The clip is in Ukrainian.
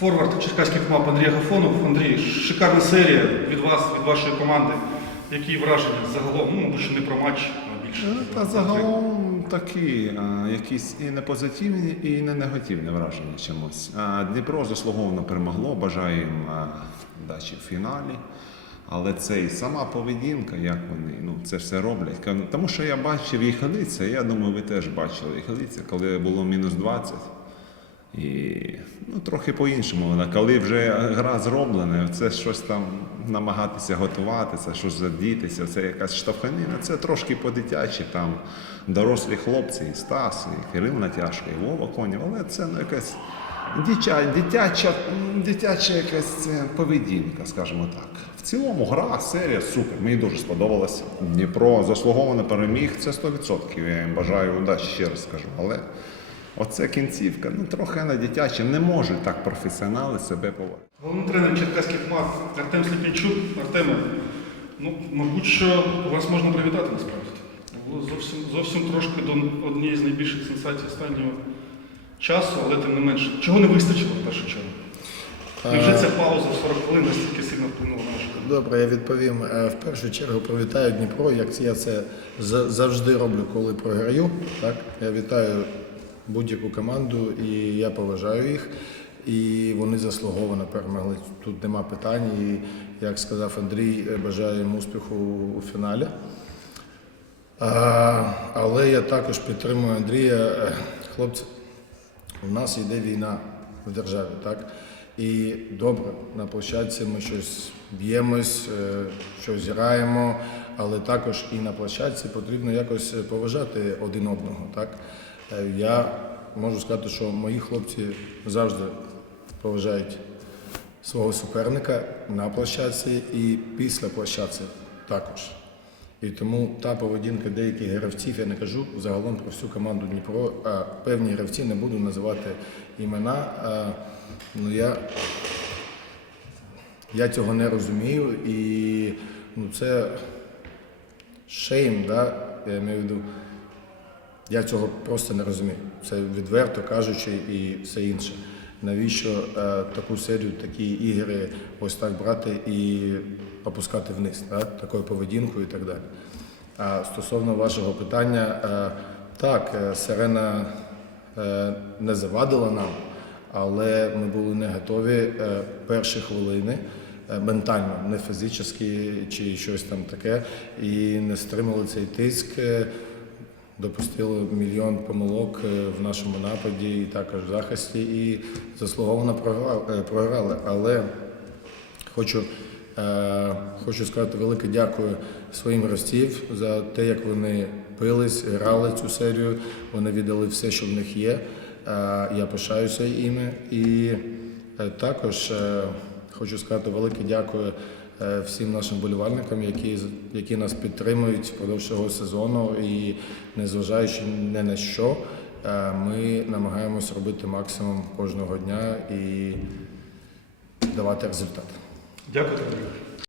Форвард черкаських мап Андрій Агафонов. Андрій, шикарна серія від вас, від вашої команди. Які враження загалом? Ну, мабуть, не про матч, а більше. Е, Та загалом такі а, якісь і не позитивні, і не негативні враження чимось. А, Дніпро заслуговано перемогло, а, дачі в фіналі. Але це і сама поведінка, як вони ну, це все роблять. Тому що я бачив їх лиця, я думаю, ви теж бачили їх лиця, коли було мінус 20. І ну, трохи по-іншому вона. Коли вже гра зроблена, це щось там намагатися готувати, це щось задітися, це якась штовханина, це трошки по-дитячі, там дорослі хлопці, і Стас, і Кирил Натяжко, і Вова Конів, але це ну, якась дитя, дитяча, дитяча якась е, поведінка, скажімо так. В цілому гра, серія супер. Мені дуже сподобалася. Дніпро заслуговано переміг. Це 100%. Я їм бажаю удачі, ще раз скажу. Але Оце кінцівка, ну трохи вона дитяча, не можуть так професіонали себе поводити. Головний тренер черкаських мап Артем Сліпінчук. Артеме, ну, мабуть, що вас можна привітати насправді. Було зовсім, зовсім трошки до однієї з найбільших сенсацій останнього часу, але тим не менше. Чого не вистачило в першу чергу? І вже ця пауза в 40 хвилин настільки сильно вплинула на нашу. Добре, я відповім. Е, В першу чергу привітаю Дніпро, як я це завжди роблю, коли програю. Так? Я вітаю будь-яку команду і я поважаю їх. І вони заслуговано перемогли. Тут нема питань. І як сказав Андрій, бажаю їм успіху у фіналі. Але я також підтримую Андрія. Хлопці, у нас йде війна в державі, так? І добре, на площадці ми щось б'ємось, е, щось граємо, але також і на площадці потрібно якось поважати один одного. Так? Е, Я можу сказати, що мої хлопці завжди поважають свого суперника на площадці і після площадці також. І тому та поведінка деяких гравців, я не кажу загалом про всю команду Дніпро, а певні гравці не буду називати імена. А, ну, я, я цього не розумію і ну, це шейм, да? я маю в виду. Я цього просто не розумію. Це відверто кажучи і все інше. Навіщо е, таку серію, такі ігри ось так брати і опускати вниз, да? такою поведінкою і так далі. А стосовно вашого питання, е, так, е, сирена е, не завадила нам, але ми були не готові е, перші хвилини. е, Ментально, не фізично чи щось там таке, і не стримали цей тиск. Допустили мільйон помилок е, в нашому нападі і також в захисті, і заслуговано програли. е. Але хочу, е, хочу сказати велике дякую своїм гравців за те, як вони бились, грали цю серію. Вони віддали все, що в них є. Я пишаюся іми. І також хочу сказати велике дякую всім нашим болівальникам, які, які нас підтримують впродовж цього сезону. І незважаючи не на що, е, ми намагаємось робити максимум кожного дня і давати результат. Дякую.